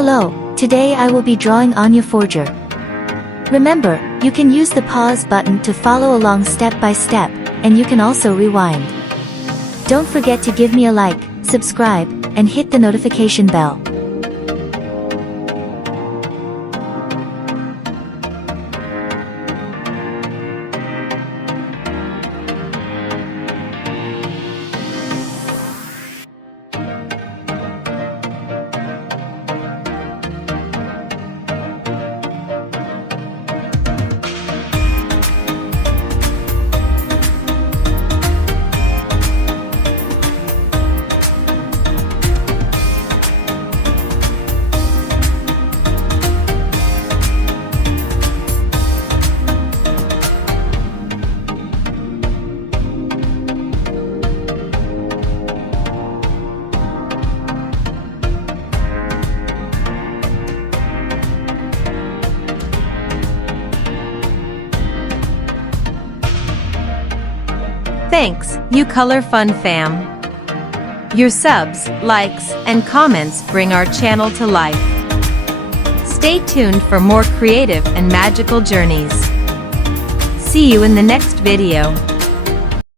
Hello, today I will be drawing Anya Forger. Remember, you can use the pause button to follow along step by step, and you can also rewind. Don't forget to give me a like, subscribe, and hit the notification bell. Thanks, you Color Fun fam. Your subs, likes, and comments bring our channel to life. Stay tuned for more creative and magical journeys. See you in the next video.